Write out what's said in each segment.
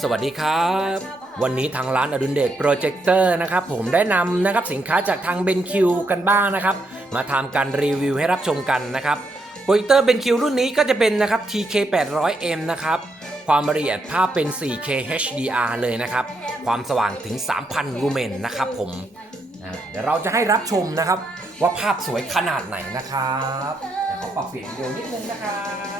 สวัสดีครับ วันนี้ทางร้านอดุลเดชโปรเจคเตอร์นะครับผมได้นำนะครับสินค้าจากทางเบนคิวกันบ้างนะครับ มาทำการรีวิวให้รับชมกันนะครับโปรเจคเตอร์เบนคิวรุ่นนี้ก็จะเป็นนะครับ TK 800M นะครับความละเอียดภาพเป็น 4K HDR เลยนะครับ ความสว่างถึง 3,000 ลูเมนนะครับผมเดี๋ยวเราจะให้รับชมนะครับ ว่าภาพสวยขนาดไหนนะครับเดี๋ยวขอปรับเสียงเร็วนิดนึงนะครับ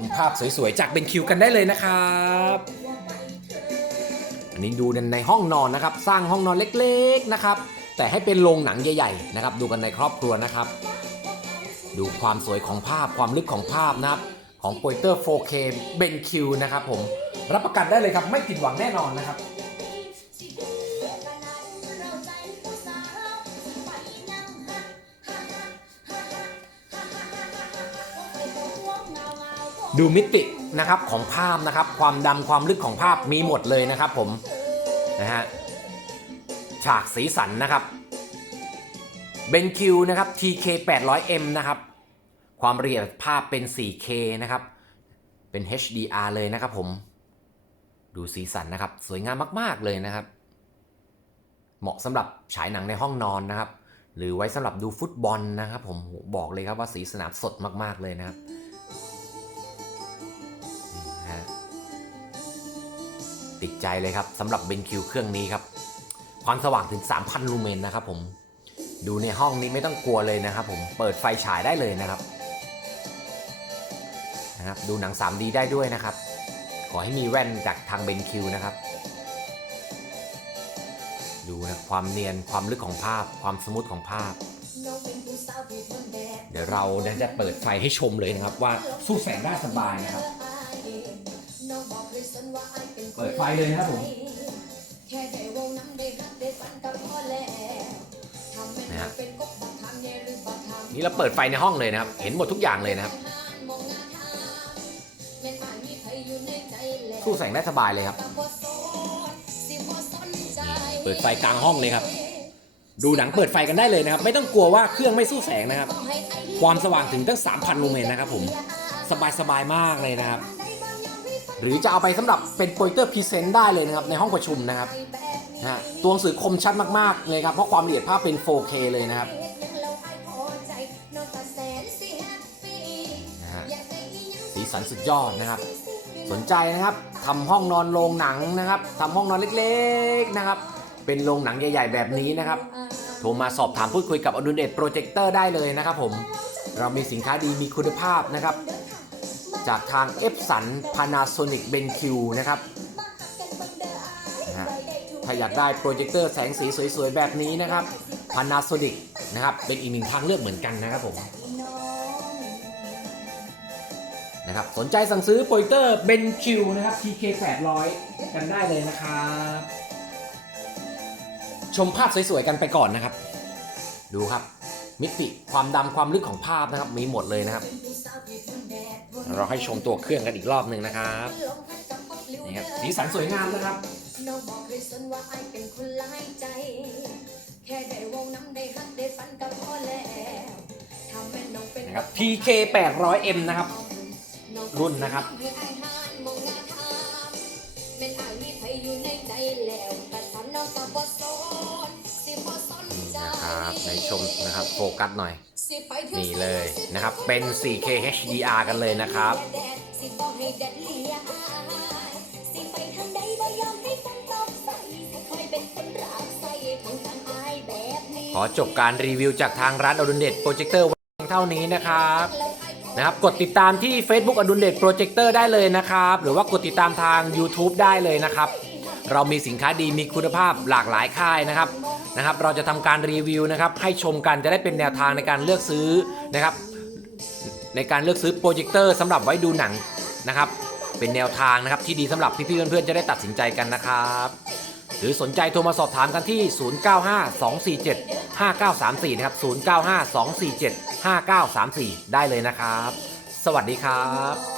มภาพสวยๆ จากเบนคิวกันได้เลยนะครับอันนี้ดูในห้องนอนนะครับ สร้างห้องนอนเล็กๆนะครับ แต่ให้เป็นโรงหนังใหญ่ๆนะครับ ดูกันในครอบครัวนะครับ ดูความสวยของภาพความลึกของภาพนะครับ ของโปรเจคเตอร์ 4K BenQ นะครับผมรับประกันได้เลยครับ ไม่ผิดหวังแน่นอนนะครับ ดูมิตินะครับของภาพนะครับ ความดำความลึกของภาพมีหมดเลยนะครับผมนะฮะฉากสีสันนะครับ BenQ นะครับ TK 800M นะครับ ความละเอียดภาพเป็น 4K นะครับ เป็น HDR เลยนะครับผม ดูสีสันนะครับ สวยงามมาก ๆ เลยนะครับ เหมาะสำหรับฉายหนังในห้องนอนนะครับ หรือไว้สำหรับดูฟุตบอลนะครับ ผมบอกเลยครับว่าสีสนามสดมาก ๆ เลยนะครับ ติดใจเลยครับสำหรับเบนคิวเครื่องนี้ครับ ความสว่างถึง 3,000 ลูเมนนะครับผมดูในห้องนี้ไม่ต้องกลัวเลยนะครับผมเปิดไฟฉายได้เลยนะครับนะครับดูหนัง 3D ได้ด้วยนะครับ ขอให้มีแว่นจากทางเบนคิวนะครับ ดูนะความเนียนความลึกของภาพความสมูทของภาพ เดี๋ยวเราจะเปิดไฟให้ชมเลยนะครับ ว่าสู้แสงได้สบายนะครับ เป็นคนเปิดไฟเลยนะครับผมแค่ได้วงน้ำได้ฮักได้ฝันก็พอแล้วทำให้นะน้อฮะงเป็นกบบักทางแย่หรือบักทางนี่เราเปิดไฟในห้องเลยนะครับ เห็นหมดทุกอย่างเลยนะครับมองหน้าทางแม่นอ้ายมีใครอยู่ในใจแล้วสู้แสงได้สบายเลยครับก็บ่สนสิบ่สนใจนี่เปิดไฟกลางห้องเลยครับ ดูหนังเปิดไฟกันได้เลยนะครับ ไม่ต้องกลัวว่าเครื่องไม่สู้แสงนะครับ ความสว่างถึงตั้ง 3,000ลูเมนนะครับผม สบายๆมากเลยนะครับ หรือจะเอาไปสำหรับเป็นโปรเจคเตอร์พรีเซนต์ได้เลยนะครับในห้องประชุมนะครับนะฮะตัวหนังสือคมชัดมากๆเลยครับเพราะความละเอียดภาพเป็น 4K เลยนะครับสีสันสุดยอดนะครับ สนใจนะครับทำห้องนอนโรงหนังนะครับทำห้องนอนเล็กๆนะครับ เป็นโรงหนังใหญ่ ๆ แบบนี้นะครับโทรมาสอบถามพูดคุยกับอดุเดชโปรเจคเตอร์ได้เลยนะครับผมเรามีสินค้าดีมีคุณภาพนะครับ จากทาง e p s o n Panasonic BenQ นะครับถ้าอยากได้โปรเจคเตอร์แสงสีสวยๆ แบบนี้นะครับ Panasonic นะครับ เป็นอีกหนึ่งทางเลือกเหมือนกันนะครับผมนะครับสนใจสั่งซื้อโปรเจคเตอร์ BenQ นะครับ TK 800กันได้เลยนะครับ ชมภาพสวยๆ กันไปก่อนนะครับ ดูครับ มิติความดำความลึกของภาพนะครับ มีหมดเลยนะครับ เราให้ชมตัวเครื่องกันอีกรอบหนึ่งนะครับนี่ครับสีสันสวยงามนะครับน้องบอกให้สนว่าไอ้เป็นคนหลายใจ แค่ได้วงน้ำได้ฮักได้ฝันก็พอแล้วทำให้น้องเป็นนะครับ TK 800M นะครับ รุ่นนะครับ ชมนะครับโฟกัสหน่อยสิไปที่วนี่เลยนะครับ เป็น 4K HDR กันเลยนะครับสิบอกให้แดดเลียอายสิไปทางใดบ่ยอมให้ฝนตกใส่สิคอยเป็นคนรักใส่ของทางอายแบบนี้ขอจบการรีวิวจากทางร้านอดุลเดชโปรเจคเตอร์เท่านี้นะครับนะครับ กดติดตามที่ Facebook อดุลเดชโปรเจคเตอร์ได้เลยนะครับ หรือว่ากดติดตามทาง YouTube ได้เลยนะครับ เรามีสินค้าดีมีคุณภาพหลากหลายค่ายนะครับ นะครับ เราจะทำการรีวิวนะครับ ให้ชมกันจะได้เป็นแนวทางในการเลือกซื้อนะครับ ในการเลือกซื้อโปรเจคเตอร์สำหรับไว้ดูหนังนะครับ เป็นแนวทางนะครับที่ดีสำหรับพี่ๆเพื่อนๆจะได้ตัดสินใจกันนะครับ หรือสนใจโทรมาสอบถามกันที่ 0952475934 นะครับ 0952475934 ได้เลยนะครับ สวัสดีครับ